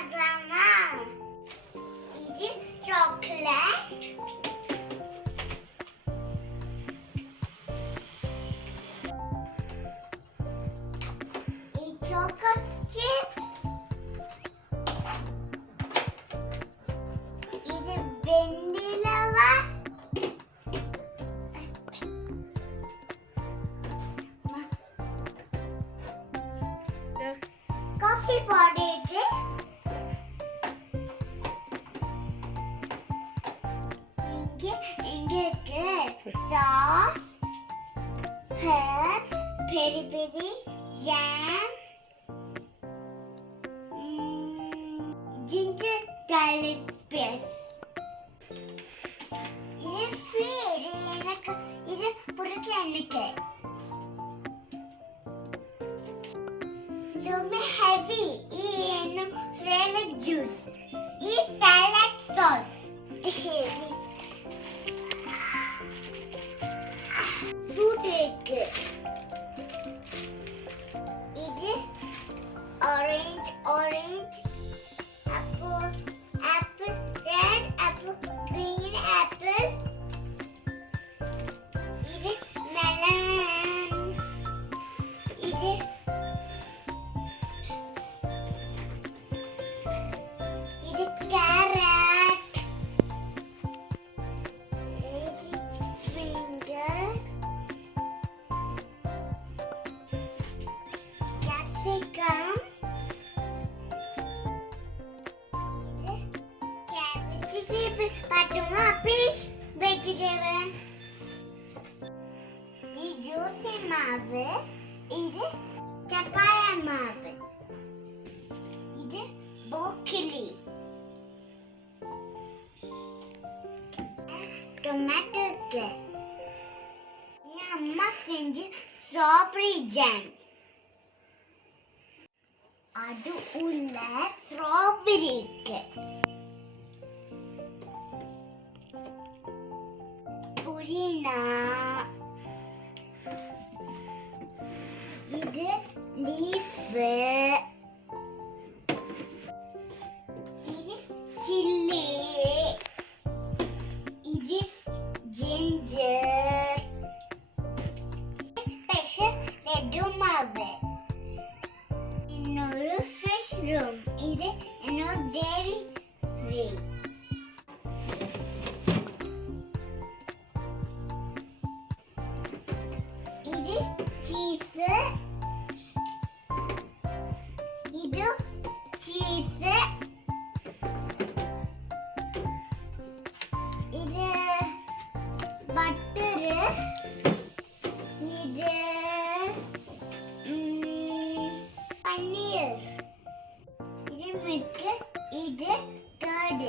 பார்க்கலாமா? இது சாக்லேட், இது சாக்லேட் சிப்ஸ், இது வெண்ணிலவா, காஃபி பவுடர், இங்க இருக்கு சாஸ், ஹெர்ப்ஸ், பெரி பெரி, ஜாம், ஜிஞ்சர் garlic paste. இது ஃப்ரீ, எனக்கு இது பிடிக்கும். எனக்கு ரொம்ப ஹெவி. இது ஃப்ளேவர் ஜூஸ், இது சாலட் சாஸ், ஃப்ரூட் இருக்கு. இது orange, apple, red apple, green apple. இது melon. இது carrot. இது finger, capsicum, vegetable. பாத்துமா fish vegetable. இது ஜூசி மாவு, இது சப்பாயா மாவு, இது broccoli, டொமேட்டோ இருக்கு. என் அம்மா செஞ்சு ஸ்ட்ராபெரி ஜாம். அது உள்ள ஸ்ட்ராபெரி இருக்கு. புதினா, இது லீஃப், இது சில்லி, இது ஜிஞ்சர், ஸ்பெஷல் பெட்ரூம் மாவு, இன்னொரு ஃபிஷ் ரூம், இது என்னோட டெய்ரி ரூம். இது சீஸ், இது சீஸ், இது பட்டர், இது பன்னீர், இது மில்க், இது கர்ட்.